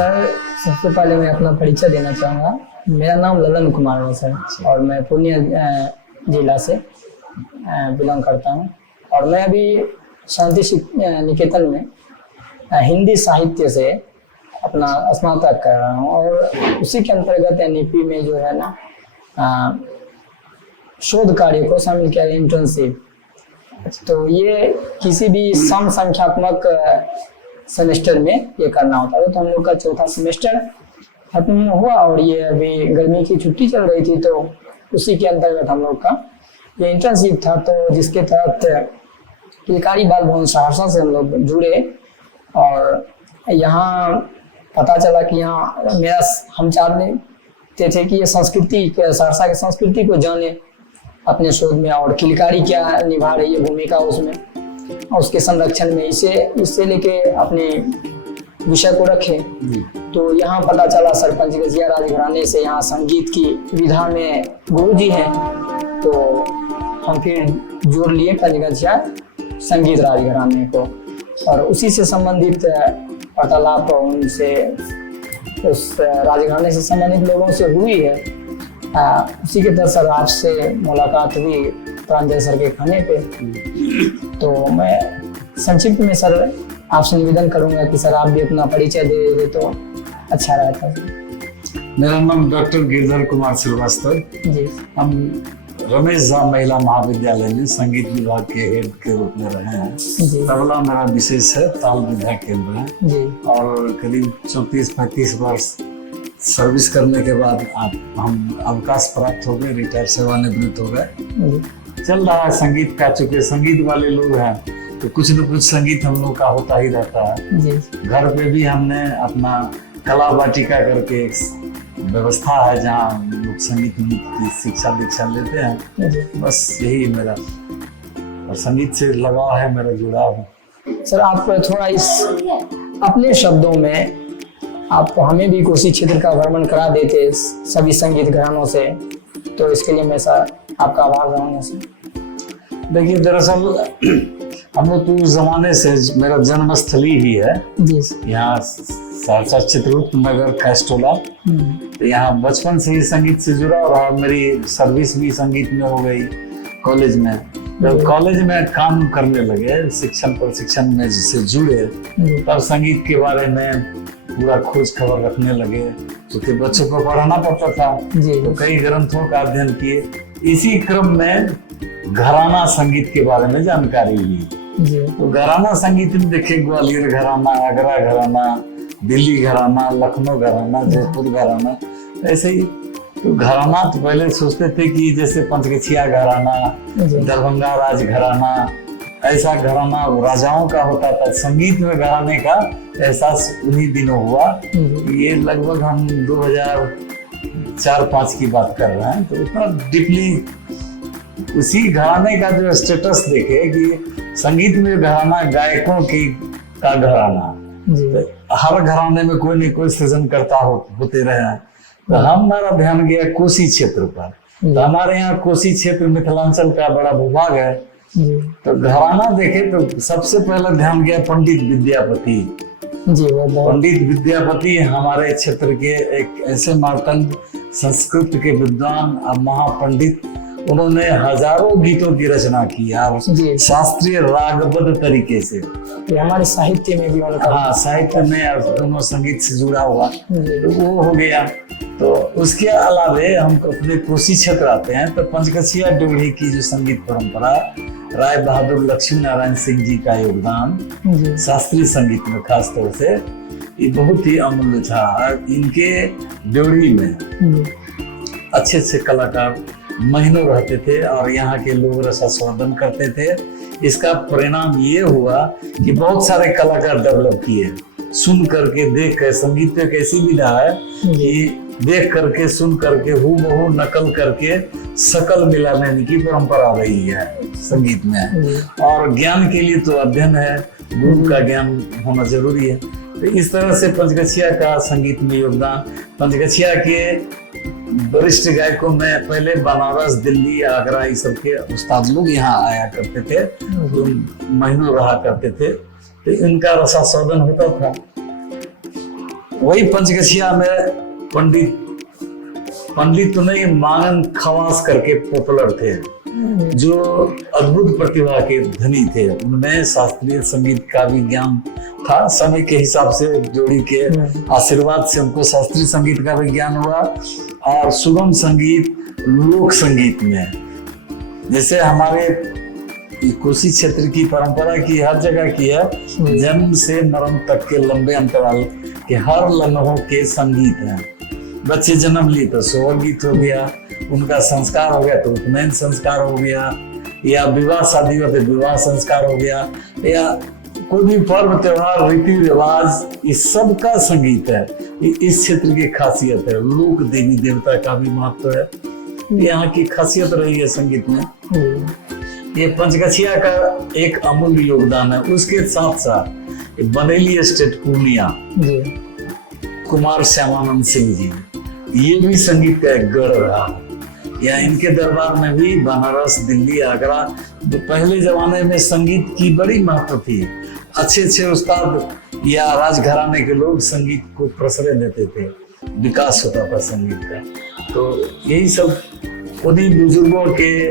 Sir, सबसे पहले मैं अपना परिचय देना चाहूँगा। मेरा नाम ललन कुमार है सर, और मैं पूर्णिया जिला से बिलोंग करता हूँ। और मैं अभी शांति निकेतन में हिंदी साहित्य से अपना स्नातक कर रहा हूँ, और उसी के अंतर्गत एनईपी में जो है ना शोध कार्य को शामिल किया, इंटर्नशिप। तो ये किसी भी समसंख्यात्मक सेमेस्टर में ये करना होता है। तो हम लोग का चौथा सेमेस्टर खत्म हुआ, और ये अभी गर्मी की छुट्टी चल रही थी, तो उसी के अंतर्गत हम लोग का ये इंटर्नशिप था। तो जिसके तहत किलकारी बाल भवन सहरसा से हम लोग जुड़े, और यहाँ पता चला कि यहाँ हम चाहते थे कि ये संस्कृति, सहरसा की संस्कृति को जाने अपने शोध में, और किलकारी क्या निभा रही है भूमिका उसमें, और उसके संरक्षण में इससे लेके अपने विषय को रखे। तो यहाँ पता चला सरपंच गजिया राजघराने से यहाँ संगीत की विधा में गुरुजी हैं, तो हम फिर जोड़ लिए पंचगछिया संगीत राजघराने को, और उसी से संबंधित वार्तालाप उनसे, उस राजघराने से संबंधित लोगों से हुई है। उसी के तहत सर आपसे मुलाकात हुई प्रांजल सर के खाने पे। तो मैं संक्षिप्त में सर आपसे निवेदन करूंगा कि सर आप भी अपना परिचय दे देते तो अच्छा रहता। मेरा नाम डॉक्टर गिरधर कुमार श्रीवास्तव जी। हम रमेश झा महिला महाविद्यालय में संगीत विभाग के हेड के रूप में रहे हैं। तबला मेरा विशेष है, ताल विधा केंद्र है जी। और करीब 34-35 वर्ष सर्विस करने के बाद हम अवकाश प्राप्त हो गए, रिटायर सेवानिवृत्त हो गए। चल रहा है संगीत का, चूंकि संगीत वाले लोग हैं तो कुछ न कुछ संगीत हम लोग का होता ही रहता है जी। घर पे भी हमने अपना कला वाटिका करके एक व्यवस्था है जहाँ लोग संगीत की शिक्षा दीक्षा लेते हैं। बस यही मेरा, और संगीत से लगाव है, मेरा जुड़ाव है। सर आप थोड़ा इस अपने शब्दों में आप हमें भी कोसी क्षेत्र का भ्रमण करा देते सभी संगीत घरानों से, तो इसके लिए मैं सर आपका आभार रहूँगा सर। देखिए, दरअसल हम लोग तो उस जमाने से, मेरा जन्मस्थली ही है जी, यहाँ सहरसा चित्रगुप्त नगर कैस्टोला। तो यहाँ बचपन से ही संगीत से जुड़ा रहा। मेरी सर्विस भी संगीत में हो गई कॉलेज में। जब कॉलेज में काम करने लगे, शिक्षण प्रशिक्षण में जिससे जुड़े, तब संगीत के बारे में पूरा खोज खबर रखने लगे, क्योंकि बच्चों को पढ़ाना पड़ता था। तो कई ग्रंथों का अध्ययन किए। इसी क्रम में घराना संगीत के बारे में जानकारी ली। तो घराना संगीत में देखे ग्वालियर घराना, आगरा घराना, दिल्ली घराना, लखनऊ घराना, जयपुर घराना, ऐसे ही। तो घराना तो पहले सोचते थे कि जैसे पंचगछिया घराना, दरभंगा राज घराना, ऐसा घराना राजाओं का होता था। संगीत में घराने का एहसास उन्हीं दिनों हुआ। ये लगभग हम 2004-05 की बात कर रहे हैं। तो इतना डीपली उसी घराने का जो स्टेटस देखे कि संगीत में घराना गायकों की का घराना, तो हर घराने में कोई न कोई सृजन करता होते रहे हैं। तो हमारा ध्यान गया कोसी क्षेत्र पर। तो हमारे यहाँ कोसी क्षेत्र मिथिलांचल का बड़ा भूभाग है। तो घराना देखे तो सबसे पहले ध्यान गया पंडित विद्यापति जी। पंडित विद्यापति हमारे क्षेत्र के एक ऐसे मार्तंड संस्कृत के विद्वान और महापंडित, उन्होंने हजारों गीतों की रचना की और शास्त्रीय रागबद्ध तरीके से। हमारे साहित्य में भी उनका, हाँ, साहित्य में दोनों संगीत से जुड़ा हुआ, तो वो हो गया। तो उसके अलावे हम अपने कोसी क्षेत्र आते हैं तो पंचगछिया ड्योढ़ी की जो संगीत परंपरा, राय बहादुर लक्ष्मी नारायण सिंह जी का योगदान शास्त्रीय संगीत में खास तौर से ये बहुत ही अमूल्य था। इनके ड्योढ़ी में अच्छे अच्छे कलाकार महीनों रहते थे और यहाँ के लोग रसास्वादन करते थे। इसका परिणाम ये हुआ कि बहुत सारे कलाकार डेवलप किए, सुन करके, देख कर। संगीत एक ऐसी विधा है कि देख करके, सुन करके, हूबहू नकल करके शकल मिलाने की परंपरा रही है संगीत में। और ज्ञान के लिए तो अध्ययन है, गुरु का ज्ञान होना जरूरी है। तो इस तरह से पंचगछिया का संगीत में योगदान। पंचगछिया के वरिष्ठ गायकों में पहले बनारस, दिल्ली, आगरा, इस सब के उस्ताद लोग यहाँ आया करते थे, तो महीनों रहा करते थे। तो इनका रसास्वादन होता था। वही पंचगछिया में पंडित तो नहीं, मांगन खवास करके पॉपुलर थे, जो अद्भुत प्रतिभा के धनी थे। उनमें शास्त्रीय संगीत का भी ज्ञान था। समय के हिसाब से जोड़ी के आशीर्वाद से उनको शास्त्रीय संगीत का भी ज्ञान हुआ, और सुगम संगीत, लोक संगीत में, जैसे हमारे कोसी क्षेत्र की परंपरा की हर जगह की है, जन्म से मरण तक के लंबे अंतराल के हर लम्हों के संगीत हैं। बच्चे जन्म लिए तो सोहर गीत हो गया, उनका संस्कार हो गया तो उपनयन संस्कार हो गया, या विवाह शादी हो तो विवाह संस्कार हो गया, या कोई भी पर्व त्योहार रीति रिवाज, इस सब का संगीत है। इस क्षेत्र की खासियत है। लोक देवी देवता का भी महत्व है, यहाँ की खासियत रही है संगीत में। ये पंचगछिया का एक अमूल्य योगदान है। उसके साथ साथ बनेली स्टेट पूर्णिया, कुमार श्यामानंद सिंह जी, ये भी संगीत का एक गढ़ रहा। या इनके दरबार में भी बनारस, दिल्ली, आगरा, जो पहले जमाने में संगीत की बड़ी महत्व थी। अच्छे अच्छे उस्ताद या राजघराने के लोग संगीत को प्रश्रय देते थे, विकास होता था संगीत का। तो यही सब उन्हीं बुजुर्गों के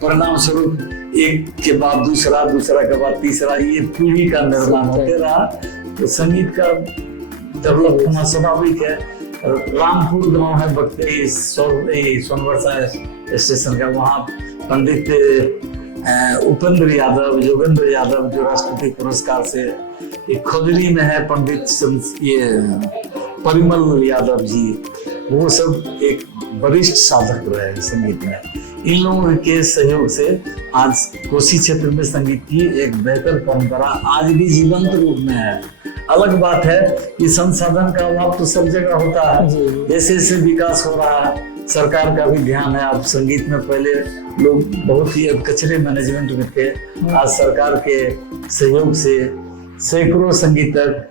परिणाम स्वरूप एक के बाद दूसरा, दूसरा के बाद तीसरा, ये पीढ़ी का निर्माण होते रहा। तो संगीत का डेवलप होना स्वाभाविक है। रामपुर गांव है बख्तरी सोनवर्षा स्टेशन का, वहाँ पंडित उपेंद्र यादव, योगेंद्र यादव, जो राष्ट्रपति पुरस्कार से, एक खोजरी में है पंडित ये परिमल यादव जी, वो सब एक वरिष्ठ साधक रहे संगीत में। इन लोगों के सहयोग से आज कोसी क्षेत्र में संगीत की एक बेहतर परंपरा आज भी जीवंत रूप में है। अलग बात है कि संसाधन का अभाव तो सब जगह होता है, जैसे जैसे विकास हो रहा है, सरकार का भी ध्यान है। अब संगीत में पहले लोग बहुत ही कचरे मैनेजमेंट में थे, आज सरकार के सहयोग से सैकड़ों संगीतक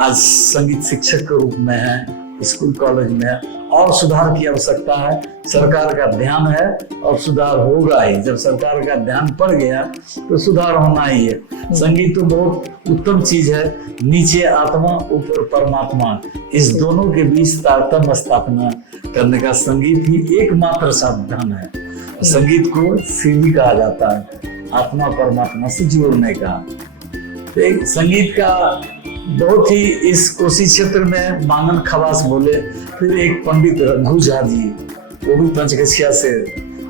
आज संगीत शिक्षक के रूप में है, स्कूल कॉलेज में। और सुधार की आवश्यकता है, सरकार का ध्यान है और सुधार होगा ही। जब सरकार का ध्यान पड़ गया तो सुधार होना ही है। संगीत तो बहुत उत्तम चीज है, नीचे आत्मा ऊपर परमात्मा, इस दोनों के बीच तारतम्य स्थापना करने का संगीत ही एकमात्र साधन है। संगीत को सीढ़ी कहा जाता है, आत्मा परमात्मा से जोड़ने का। संगीत का बहुत ही इस कोसी क्षेत्र में मांगन खवास बोले। फिर एक पंडित रघु झा जी, वो भी पंचगछिया से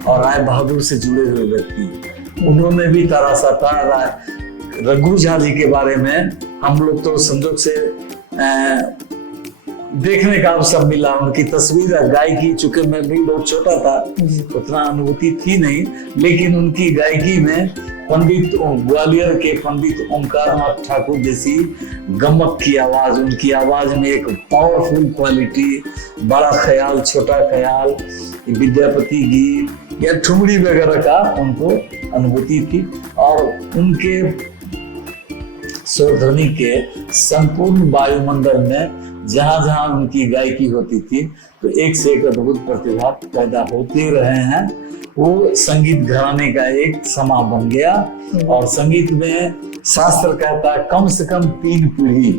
और राय बहादुर से जुड़े हुए व्यक्ति, उन्होंने भी तराशा था। रघु झा जी के बारे में हम लोग तो संजोग से देखने का अवसर मिला, उनकी तस्वीर गायकी, चूंकि मैं भी बहुत छोटा था, उतना अनुभूति थी नहीं, लेकिन उनकी गायकी में पंडित ग्वालियर के पंडित ओंकार नाथ ठाकुर जैसी गमक की आवाज, उनकी आवाज में एक पावरफुल क्वालिटी, बड़ा ख्याल, छोटा ख्याल, विद्यापति गीत या ठुमरी वगैरह का उनको अनुभूति थी। और उनके स्वरध्वनि के संपूर्ण वायुमंडल में जहां जहां उनकी गायकी होती थी तो एक से एक अद्भुत प्रतिभा पैदा होते रहे हैं। वो संगीत घराने का एक समा बन गया। और संगीत में शास्त्र कहता है कम से कम 3 पीढ़ी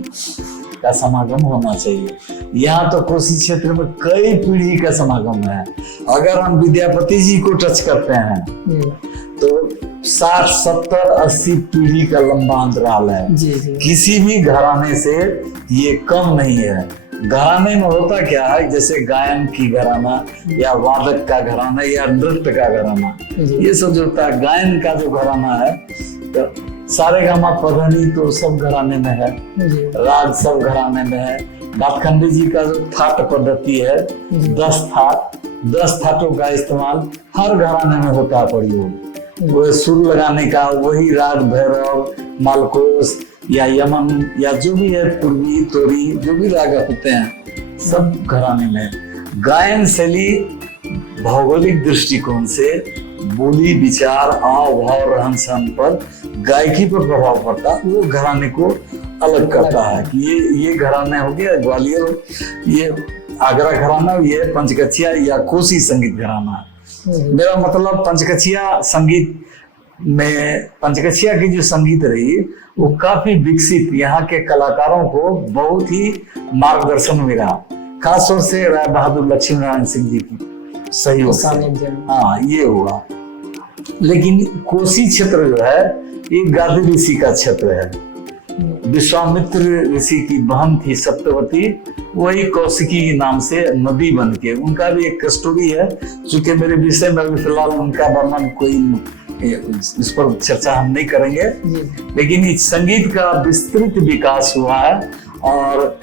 का समागम होना चाहिए। यहाँ तो कोसी क्षेत्र में कई पीढ़ी का समागम है। अगर हम विद्यापति जी को टच करते हैं तो 60, 70, 80 पीढ़ी का लंबा अंतराल है। किसी भी घराने से ये कम नहीं है। घराने में होता क्या है, जैसे गायन की घराना या वादक का घराना या नृत्य का घराना, ये सब जो होता है। गायन का जो घराना है तो सारेगामा पधनी तो सब घराने में है, राग सब घराने में है। भातखंडे जी का जो थाट पद्धति है, 10 थाटों का इस्तेमाल हर घराने में होता है प्रयोग। वो सुर लगाने का वही राग भैरव, मालकोस या यमन या जो भी है, पूर्वी, तोरी, जो भी राग होते हैं सब घराने में। गायन शैली भौगोलिक दृष्टिकोण से बोली, विचार, आव भाव, रहन सहन पर गायकी पर प्रभाव पड़ता है। वो घराने को अलग करता है कि ये घराना हो गया ग्वालियर, ये आगरा घराना, ये पंचगछिया या कोसी संगीत घराना। मेरा मतलब पंचगछिया संगीत में पंचगछिया की जो संगीत रही वो काफी विकसित, यहाँ के कलाकारों को बहुत ही मार्गदर्शन मिला, खासतौर से राय बहादुर लक्ष्मी नारायण सिंह जी की सहयोग से। हाँ, ये हुआ। लेकिन कोसी क्षेत्र जो है ये गादी ऋषि का क्षेत्र है। विश्वामित्र ऋषि की बहन थी सप्तवती, वही कौशिकी नाम से नदी बन के, उनका भी एक स्टोरी है। चूंकि मेरे विषय में अभी फिलहाल उनका वर्णन कोई, इस पर चर्चा हम नहीं करेंगे, लेकिन इस संगीत का विस्तृत विकास हुआ है और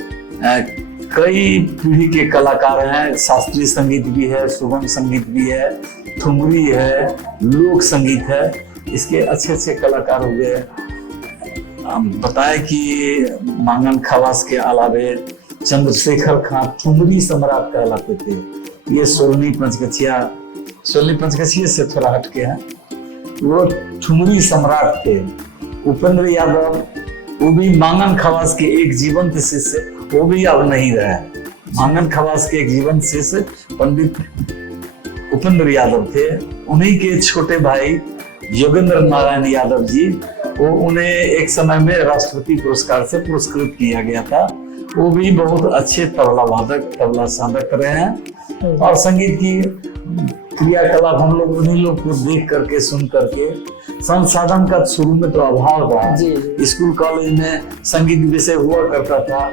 कई पीढ़ी के कलाकार हैं। शास्त्रीय संगीत भी है, सुगम संगीत भी है, ठुमरी है, लोक संगीत है, इसके अच्छे अच्छे कलाकार हुए। बताया कि मांगन खवास के अलावे चंद्रशेखर खां ठुमरी सम्राट कहलाते थे। ये सोलनी पंचगछिया से थोड़ा हटके हैं, वो ठुमरी सम्राट थे। उपेंद्र यादव, वो भी मांगन खवास के एक जीवंत शिष्य, वो भी अब नहीं रहे। मांगन खवास के एक जीवंत शिष्य पंडित उपेंद्र यादव थे। उन्हीं के छोटे भाई योगेंद्र नारायण यादव जी, वो उन्हें एक समय में राष्ट्रपति पुरस्कार से पुरस्कृत किया गया था। वो भी बहुत अच्छे तबला वादक, तबला साधक रहे हैं। और संगीत की क्रियाकलाप हम लोग उन्हीं लोग को देख करके, सुन करके, संसाधन का शुरू में तो अभाव था। स्कूल कॉलेज में संगीत विषय हुआ करता था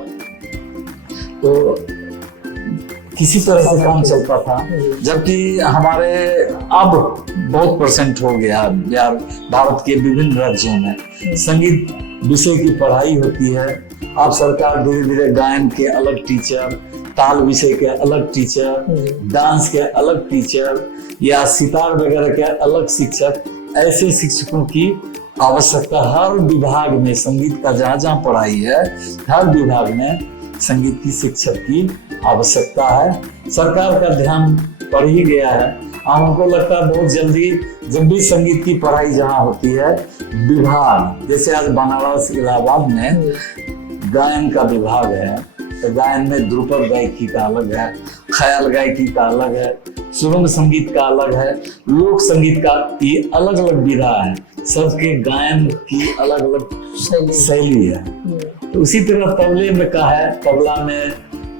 तो किसी तरह से काम चलता था, जबकि हमारे अब बहुत परसेंट हो गया बिहार, भारत के विभिन्न राज्यों में संगीत विषय की पढ़ाई होती है। अब सरकार धीरे धीरे गायन के अलग टीचर, ताल विषय के अलग टीचर, डांस के अलग टीचर या सितार वगैरह के अलग शिक्षक, ऐसे शिक्षकों की आवश्यकता हर विभाग में, संगीत का जहाँ जहाँ पढ़ाई है हर विभाग में संगीत की शिक्षक की आवश्यकता है। सरकार का ध्यान पड़ ही गया है। हमको लगता है बहुत जल्दी जब भी संगीत की पढ़ाई जहाँ होती है, विभाग जैसे आज बनारस इलाहाबाद में गायन का विभाग है, तो गायन में ध्रुपद गायकी का अलग है, ख्याल गायकी का अलग है, सुगम संगीत का अलग है, लोक संगीत का ये अलग अलग विधा है। सबके गायन की अलग अलग शैली है। तो उसी तरह तबले में का है,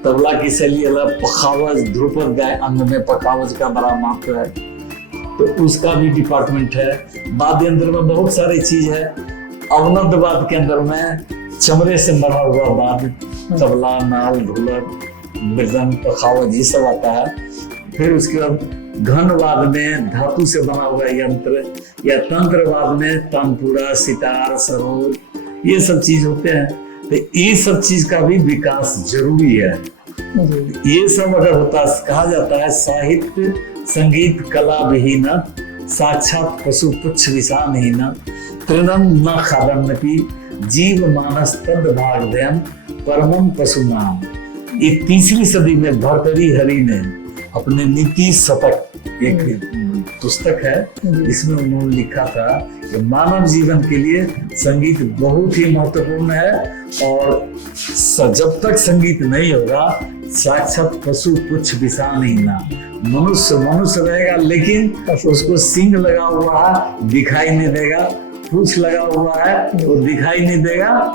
तबला की शैली अलग, पखावज, ध्रुपद गाय अंग में पखावज का बड़ा महत्व है, तो उसका भी डिपार्टमेंट है। वाद्य यंत्र में बहुत सारी चीज है। अवनद वाद्य के अंदर में चमड़े से बना हुआ वाद्य, तबला, नाल, ढोलक, मृदंग, पखावज, ये सब आता है। फिर उसके बाद घनवाद में धातु से बना हुआ यंत्र, या तंत्रवाद में तानपुरा, सितार, सरोद, ये सब चीज होते हैं। तो ये सब चीज का भी विकास जरूरी है। ये सब अगर होता, कहा जाता है साहित्य संगीत कला विहीन, साक्षात पशु पुच्छ विषानहीन, तृणम न खादन्नपि जीव मानस तद भागधेयम परमम पशुनाम। ये 3वीं सदी में भर्तृहरि हरि ने अपने नीति शतक, एक पुस्तक है, इसमें उन्होंने लिखा था कि मानव जीवन के लिए संगीत बहुत ही महत्वपूर्ण है, और जब तक संगीत नहीं होगा साक्षात पशु पुच्छ विषानहीन, मनुष्य रहेगा लेकिन उसको सींग लगा हुआ है दिखाई नहीं देगा, पूंछ लगा हुआ है वो दिखाई नहीं देगा,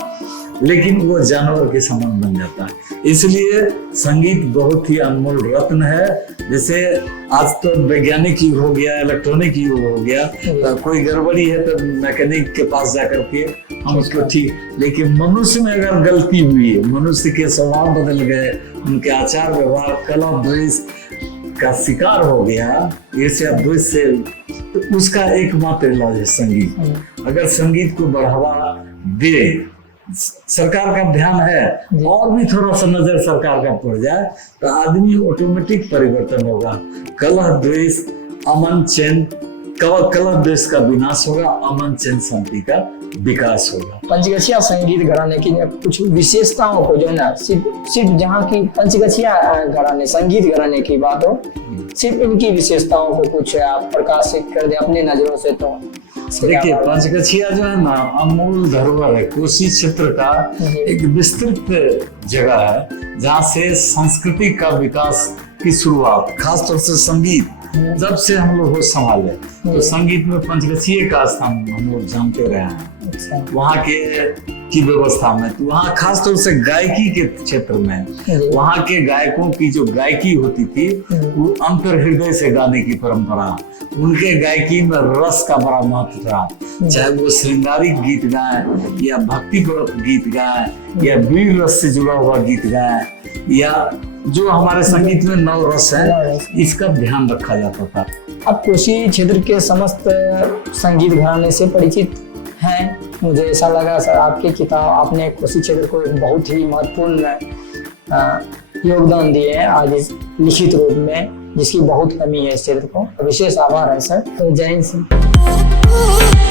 लेकिन वो जानवर के समान बन जाता है। इसलिए संगीत बहुत ही अनमोल रत्न है। जैसे आज तो वैज्ञानिक युग हो गया, इलेक्ट्रॉनिक युग हो गया, तो कोई गड़बड़ी है तो मैकेनिक के पास जाकर के हम उसको ठीक, लेकिन मनुष्य में अगर गलती हुई है, मनुष्य के स्वभाव बदल गए, उनके आचार व्यवहार, कला द्वेष का शिकार हो गया, ईर्ष्या द्वेष से, तो उसका एकमात्र इलाज है संगीत। अगर संगीत को बढ़ावा दे, सरकार का ध्यान है, और भी थोड़ा सा नजर सरकार का पड़ जाए, तो आदमी ऑटोमेटिक परिवर्तन होगा। कलह द्वेष, अमन चैन, कलह द्वेष का विनाश होगा, अमन चैन शांति का विकास होगा। पंचगछिया संगीत घराने की कुछ विशेषताओं को जो है ना, सिर्फ जहाँ की पंचगछिया घराने संगीत घराने की बात हो, सिर्फ इनकी विशेषताओं को कुछ आप प्रकाशित कर दे अपने नजरों से। तो देखिए, पंचगछिया जो है ना अमूल धरोहर है, कोसी क्षेत्र का एक विस्तृत जगह है, जहाँ से संस्कृति का विकास की शुरुआत, खासतौर से संगीत जब से हम लोग होश संभाले तो संगीत में पंचगछिया का स्थान हम लोग जानते रहे हैं। अच्छा। वहाँ की व्यवस्था में, तो वहाँ खास तौर से गायकी के क्षेत्र में वहाँ के गायकों की जो गायकी होती थी वो अंतर हृदय से गाने की परंपरा, उनके गायकी में रस का बड़ा महत्व था। चाहे वो श्रृंगारिक गीत गाएं या भक्तिपूर्वक गीत गाएं या वीर रस से जुड़ा हुआ गीत गाएं या जो हमारे संगीत में नव रस है, इसका ध्यान रखा जाता था। आप कोसी क्षेत्र के समस्त संगीत घराने से परिचित हैं। मुझे ऐसा लगा सर आपकी किताब, आपने कोसी क्षेत्र को एक बहुत ही महत्वपूर्ण योगदान दिए हैं आज इस लिखित रूप में, जिसकी बहुत कमी है इस क्षेत्र को। विशेष आभार है सर। तो जय हिंद सर।